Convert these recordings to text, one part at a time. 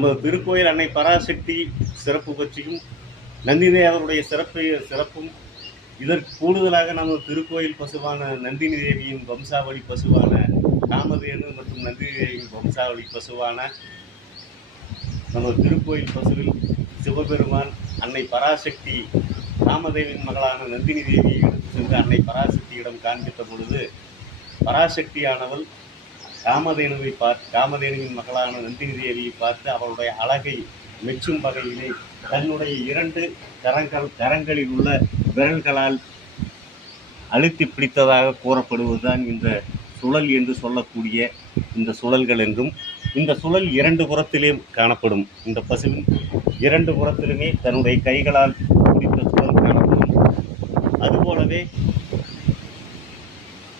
நமது திருக்கோயில் அன்னை பராசக்தி சிறப்பு பற்றியும் நந்திதேவருடைய சிறப்பும் இதற்கு கூடுதலாக நமது திருக்கோயில் பசுவான நந்தினி தேவியின் வம்சாவளி பசுவான காமதேனு மற்றும் நந்தினி தேவியின் வம்சாவளி பசுவான நமது திருக்கோயில் பசுவில் சிவபெருமான் அன்னை பராசக்தி காமதேவின் மகளான நந்தினி தேவியை எடுத்து சென்று அன்னை பராசக்தியிடம் காண்பித்த பொழுது பராசக்தியானவள் காமதேனுவின் மகளான நந்தினி தேவியை பார்த்து அவளுடைய அழகை மெச்சும் வகையிலே தன்னுடைய 2 கரங்களில் உள்ள விரல்களால் அழுத்தி பிடித்ததாக கூறப்படுவதுதான் இந்த சுழல் என்று சொல்லக்கூடிய இந்த சுழல்கள் என்றும், இந்த சுழல் 2 புறத்திலே காணப்படும். இந்த பசுவின் 2 புறத்திலுமே தன்னுடைய கைகளால் பிடித்த சுழல் காணப்படும். அதுபோலவே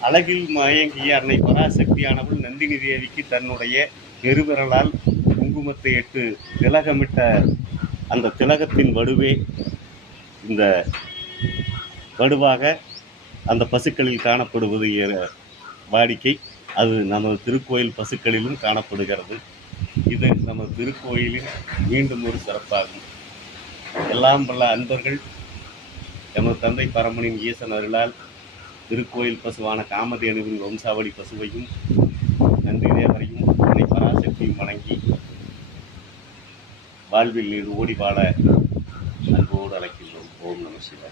அழகில் மயங்கிய அன்னை பராசக்தியானவள் நந்தினி தேவிக்கு தன்னுடைய பெருவிரலால் குங்குமத்தை இட்டு திலகமிட்ட அந்த திலகத்தின் வடுவே இந்த வடுவாக அந்த பசுக்களில் காணப்படுவது வாடிக்கை. அது நமது திருக்கோயில் பசுக்களிலும் காணப்படுகிறது. இது நமது திருக்கோயிலின் மீண்டும் ஒரு சிறப்பாகும். எல்லாம் வல்ல அன்பர்கள் எமது தந்தை பரமனின் ஈசன் அருளால் திருக்கோயில் பசுவான காமதேனுவின் வம்சாவளி பசுவையும் நந்திதேவரையும் அன்னை பராசக்தியும் வணங்கி வாழ்வில் நீர் ஓடி வாழ அன்போடு அழைக்கின்றோம். ஓம் நம சிவாய.